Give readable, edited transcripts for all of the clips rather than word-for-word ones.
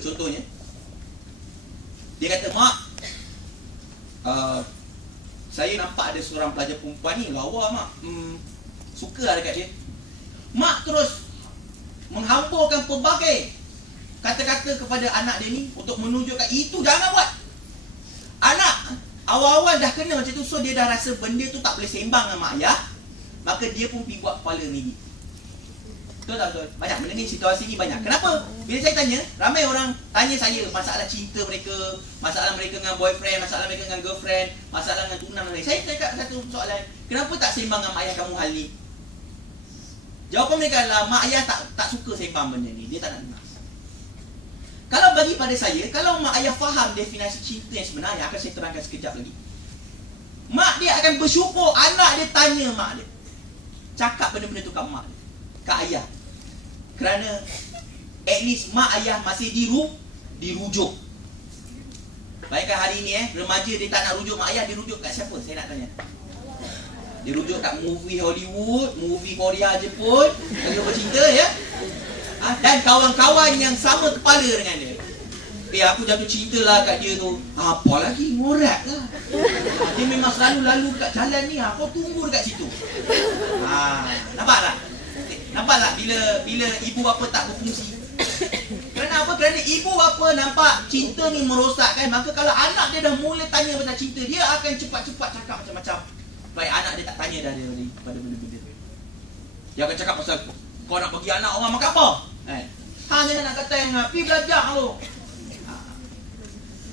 contohnya, dia kata, mak, saya nampak ada seorang pelajar perempuan ni lawa mak, suka lah dekat dia. Mak terus menghamburkan pelbagai kata-kata kepada anak dia ni untuk menunjukkan itu jangan buat. Anak awal-awal dah kena macam tu, so dia dah rasa benda tu tak boleh sembang dengan mak ayah, maka dia pun pergi buat kepala migi. Betul tak betul? Banyak benda ni, situasi ni banyak. Kenapa? Bila saya tanya, ramai orang tanya saya masalah cinta mereka, masalah mereka dengan boyfriend, masalah mereka dengan girlfriend, masalah dengan tunang mereka. Saya cakap satu soalan, kenapa tak sembang dengan mak ayah kamu hal ni? Jawapan mereka adalah, mak ayah tak suka sembang benda ni, dia tak nak dengar. Kalau bagi pada saya, kalau mak ayah faham definisi cinta yang sebenarnya, akan saya terangkan sekejap lagi. Mak dia akan bersyukur anak dia tanya mak dia, cakap benda-benda tu kat mak dia, kat ayah. Kerana at least mak ayah masih dirujuk. Bayangkan hari ni remaja dia tak nak rujuk mak ayah, dia rujuk kat siapa? Saya nak tanya. Dia rujuk kat movie Hollywood, movie Korea, Jepun, bagi bercinta ya. Dan kawan-kawan yang sama kepala dengan dia. Aku jatuh cinta lah kat dia tu. Apa lagi? Ngorak lah. Dia memang selalu lalu kat jalan ni. Kau tunggu dekat situ. Nampak tak? Nampak tak bila ibu bapa tak berfungsi? Kerana apa? Kerana ibu bapa nampak cinta ni merosakkan. Maka kalau anak dia dah mula tanya pasal cinta, dia akan cepat-cepat cakap macam-macam. Baik anak dia tak tanya dah dia pada benda-benda. Dia akan cakap pasal, kau nak bagi anak orang makan apa? Hanya nak kata yang pergi belajar tu.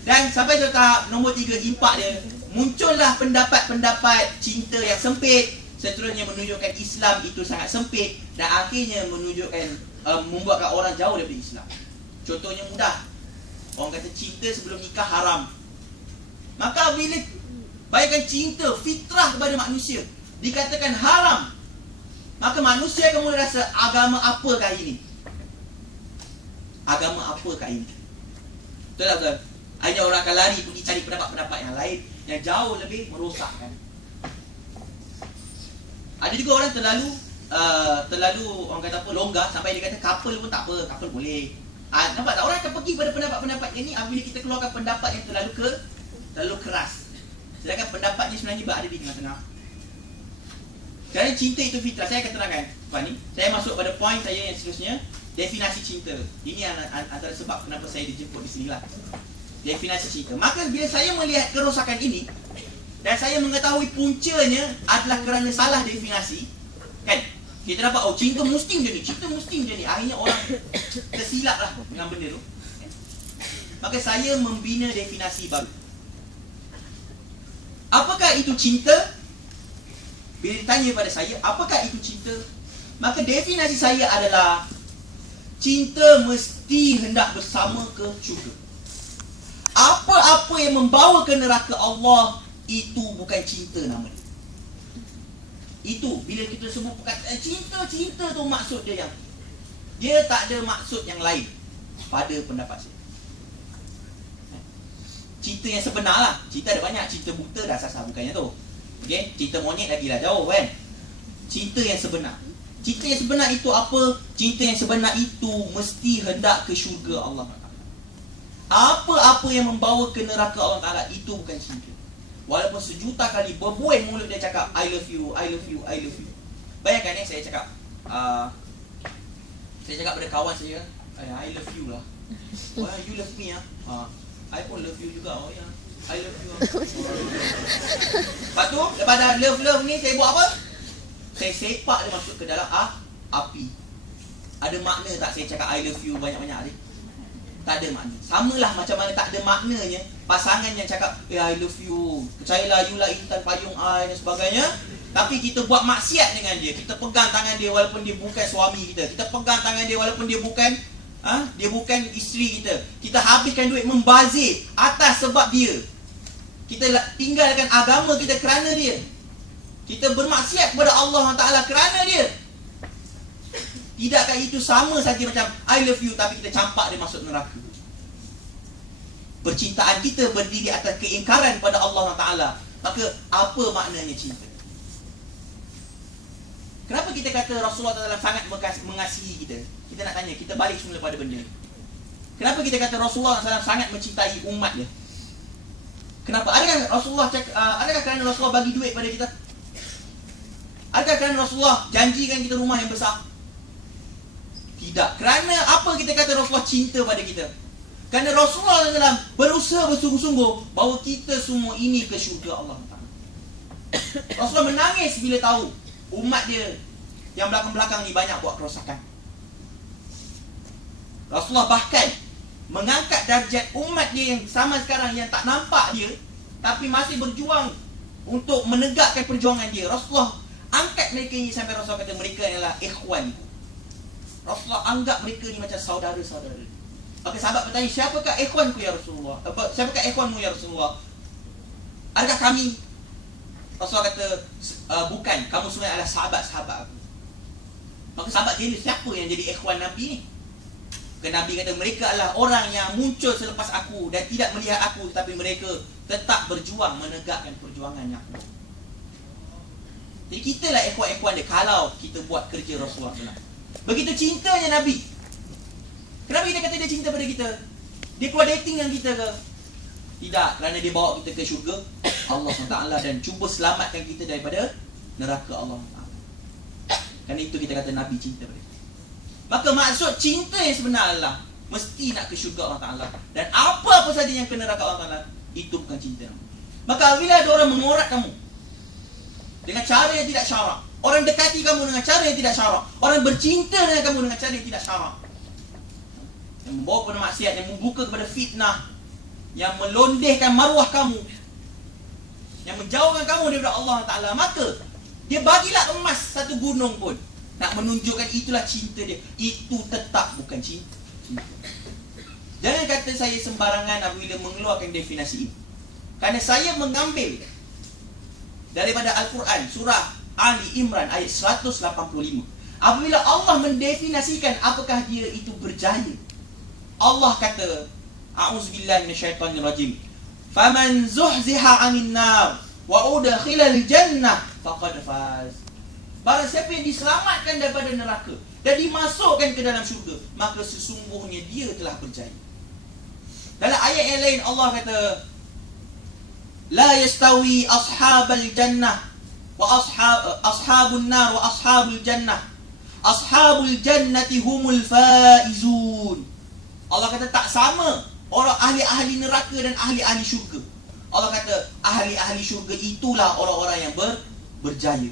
Dan sampai tahap nombor 3, impak dia, muncullah pendapat-pendapat cinta yang sempit. Seterusnya menunjukkan Islam itu sangat sempit. Dan akhirnya menunjukkan membuatkan orang jauh daripada Islam. Contohnya mudah. Orang kata cinta sebelum nikah haram. Maka bila bayangkan cinta fitrah kepada manusia dikatakan haram, maka manusia akan mula rasa, agama apakah ini? Agama apakah ini? Betul tak betul? Akhirnya orang akan lari pergi cari pendapat-pendapat yang lain yang jauh lebih merosakkan. Ada juga orang terlalu orang kata apa, longgar sampai dia kata couple pun tak apa, couple boleh. Nampak tak? Orang akan pergi pada pendapat-pendapat yang ni apabila kita keluarkan pendapat yang terlalu keras. Sedangkan pendapat ni sebenarnya berada di tengah-tengah. Kerana cinta itu fitrah. Saya akan terangkan lepas ni. Saya masuk pada poin saya yang seterusnya, definisi cinta. Ini antara sebab kenapa saya dijemput di sinilah. Definisi cinta. Maka bila saya melihat kerosakan ini dan saya mengetahui puncanya adalah kerana salah definisi, kan? Kita dapat, cinta mesti macam ni, cinta mesti macam ni. Akhirnya orang tersilap lah dengan benda tu. Maka saya membina definisi baru. Apakah itu cinta? Bila ditanya pada saya, apakah itu cinta? Maka definisi saya adalah, cinta mesti hendak bersama ke syurga. Apa-apa yang membawa ke neraka Allah, itu bukan cinta namanya. Itu bila kita sebut perkataan cinta tu, maksud dia yang, dia tak ada maksud yang lain pada pendapat saya. Cinta yang sebenar lah. Cinta ada banyak. Cinta buta dah sasar bukannya tu. Okay? Cinta monyet lagi lah jauh kan. Cinta yang sebenar. Cinta yang sebenar itu apa? Cinta yang sebenar itu mesti hendak ke syurga Allah Ta'ala. Apa-apa yang membawa ke neraka Allah Ta'ala, itu bukan cinta. Walaupun sejuta kali berbuih mulut dia cakap, I love you, I love you, I love you. Bayangkan saya cakap pada kawan saya, I love you lah. Why you love me I pun love you juga. Oh ya, I love you. Lepas tu, lepas dah love ni, saya buat apa? Saya sepak dia masuk ke dalam api. Ada makna tak saya cakap I love you banyak-banyak ni? Tak ada makna. Samalah macam mana tak ada maknanya pasangan yang cakap I love you, percayalah you lah intan payung I dan sebagainya, tapi kita buat maksiat dengan dia. Kita pegang tangan dia walaupun dia bukan suami kita. Kita pegang tangan dia walaupun dia bukan isteri kita. Kita habiskan duit membazir atas sebab dia. Kita tinggalkan agama kita kerana dia. Kita bermaksiat kepada Allah Ta'ala kerana dia. Tidakkah itu sama saja macam I love you, tapi kita campak dia masuk neraka? Percintaan kita berdiri atas keingkaran pada Allah Ta'ala. Maka apa maknanya cinta? Kenapa kita kata Rasulullah SAW sangat mengasihi kita? Kita nak tanya, kita balik semula pada benda ni. Kenapa kita kata Rasulullah SAW sangat mencintai umat dia? Kenapa? Adakah kerana Rasulullah bagi duit pada kita? Adakah kerana Rasulullah janjikan kita rumah yang besar? Tidak. Kerana apa kita kata Rasulullah cinta pada kita? Kerana Rasulullah SAW berusaha bersungguh-sungguh bahawa kita semua ini ke syurga Allah Taala. Rasulullah menangis bila tahu umat dia yang belakang-belakang ni banyak buat kerosakan. Rasulullah bahkan mengangkat darjat umat dia yang sama sekarang, yang tak nampak dia tapi masih berjuang untuk menegakkan perjuangan dia. Rasulullah angkat mereka ni sampai Rasulullah kata mereka adalah ikhwan. Rasulullah anggap mereka ni macam saudara-saudara. Maka sahabat bertanya, siapakah ikhwanku ya Rasulullah? Siapakah ikhwanmu ya Rasulullah? Adakah kami? Rasulullah kata, bukan, kamu semua adalah sahabat-sahabat aku. Maka sahabat dia ni, siapa yang jadi ikhwan Nabi ni? Kerana Nabi kata mereka adalah orang yang muncul selepas aku dan tidak melihat aku, tetapi mereka tetap berjuang menegakkan perjuangan yang aku. Jadi kita lah ikhwan-ikhwan dia kalau kita buat kerja Rasulullah SAW. Begitu cintanya Nabi. Kenapa kita kata dia cinta pada kita? Dia keluar dating dengan kita ke? Tidak, kerana dia bawa kita ke syurga Allah SWT dan cuba selamatkan kita daripada neraka Allah SWT. Kerana itu kita kata Nabi cinta pada kita. Maka maksud cinta yang sebenar adalah mesti nak ke syurga Allah Ta'ala. Dan apa-apa saja yang ke neraka Allah Ta'ala, itu bukan cinta. Maka bila ada orang mengorak kamu dengan cara yang tidak syarak, orang dekati kamu dengan cara yang tidak syarak, orang bercinta dengan kamu dengan cara yang tidak syarak, yang membawa kepada maksiat, yang membuka kepada fitnah, yang melondehkan maruah kamu, yang menjauhkan kamu daripada Allah Ta'ala, maka dia bagilah emas satu gunung pun nak menunjukkan itulah cinta dia. Itu tetap bukan cinta. Jangan kata saya sembarangan apabila mengeluarkan definisi ini. Kerana saya mengambil daripada Al-Quran surah Ali Imran ayat 185. Apabila Allah mendefinisikan apakah dia itu berjaya, Allah kata, a'udzubillahi minasyaitonirrajim, faman zuhziha 'anil nar wa udkhilal jannah faqad faz. Barang siapa yang diselamatkan daripada neraka dan dimasukkan ke dalam syurga, maka sesungguhnya dia telah berjaya. Dalam ayat yang lain Allah kata, la yastawi ashabal jannah wa ashabun nar wa ashabul jannah, ashabul jannati humul faizun. Allah kata tak sama orang ahli-ahli neraka dan ahli-ahli syurga. Allah kata ahli-ahli syurga itulah orang-orang yang berjaya.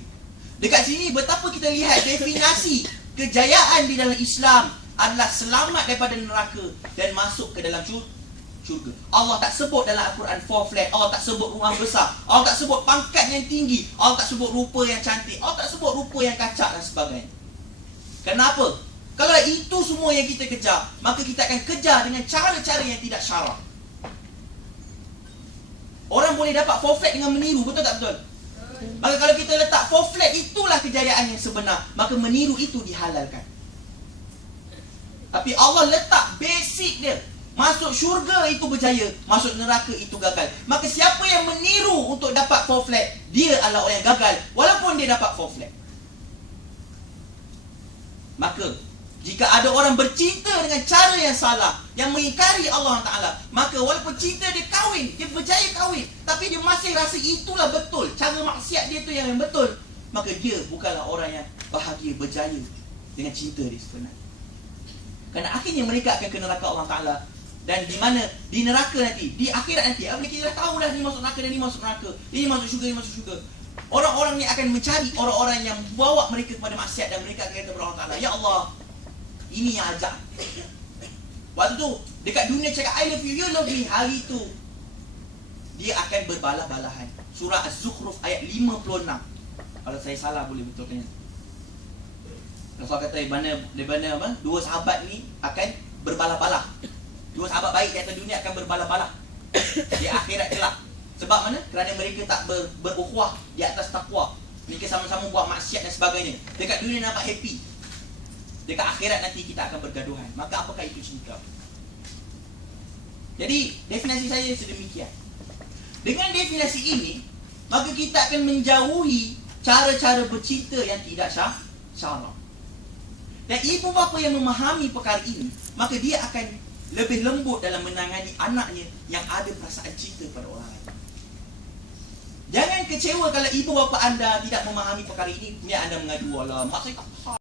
Dekat sini betapa kita lihat definisi kejayaan di dalam Islam adalah selamat daripada neraka dan masuk ke dalam syurga. Allah tak sebut dalam Al-Quran 4 flat, Allah tak sebut rumah besar, Allah tak sebut pangkat yang tinggi, Allah tak sebut rupa yang cantik, Allah tak sebut rupa yang kacak dan sebagainya. Kenapa? Kalau itu semua yang kita kejar, maka kita akan kejar dengan cara-cara yang tidak syarak. Orang boleh dapat 4 flat dengan meniru, betul tak betul? Maka kalau kita letak 4 flat, itulah kejayaan yang sebenar, maka meniru itu dihalalkan. Tapi Allah letak basic dia, masuk syurga itu berjaya, masuk neraka itu gagal. Maka siapa yang meniru untuk dapat 4 flat, dia adalah orang yang gagal walaupun dia dapat 4 flat. Maka jika ada orang bercinta dengan cara yang salah, yang mengingkari Allah Ta'ala, maka walaupun cinta dia kahwin, dia berjaya kahwin, tapi dia masih rasa itulah betul, cara maksiat dia tu yang betul, maka dia bukanlah orang yang bahagia, berjaya dengan cinta dia sebenarnya. Kerana akhirnya mereka akan ke neraka Allah Ta'ala. Dan di mana? Di neraka nanti, di akhirat nanti, apabila kita dah tahu dah ni masuk neraka dan ni masuk neraka, ini masuk syurga, ni masuk syurga, orang-orang ni akan mencari orang-orang yang bawa mereka kepada maksiat, dan mereka akan kata kepada Allah Ta'ala, ya Allah, ini yang ajak. Waktu tu dekat dunia cakap I love you, you love me, hari tu dia akan berbalah-balahan. Surah Az-Zukhruf ayat 56. Kalau saya salah boleh betulkan. Rasul kata di mana apa? Dua sahabat ni akan berbalah-balah. Dua sahabat baik di atas dunia akan berbalah-balah di akhirat kelak. Sebab mana? Kerana mereka tak berukhuwah di atas takwa. Mereka sama-sama buat maksiat dan sebagainya. Dekat dunia nampak happy, dekat akhirat nanti kita akan bergaduhan. Maka apakah itu cinta? Jadi definisi saya sedemikian. Dengan definisi ini, maka kita akan menjauhi cara-cara bercinta yang tidak syarak. Dan ibu bapa yang memahami perkara ini, maka dia akan lebih lembut dalam menangani anaknya yang ada perasaan cinta pada orang lain. Jangan kecewa kalau ibu bapa anda tidak memahami perkara ini, kemudian anda mengadu, "Alah, mak saya tak faham."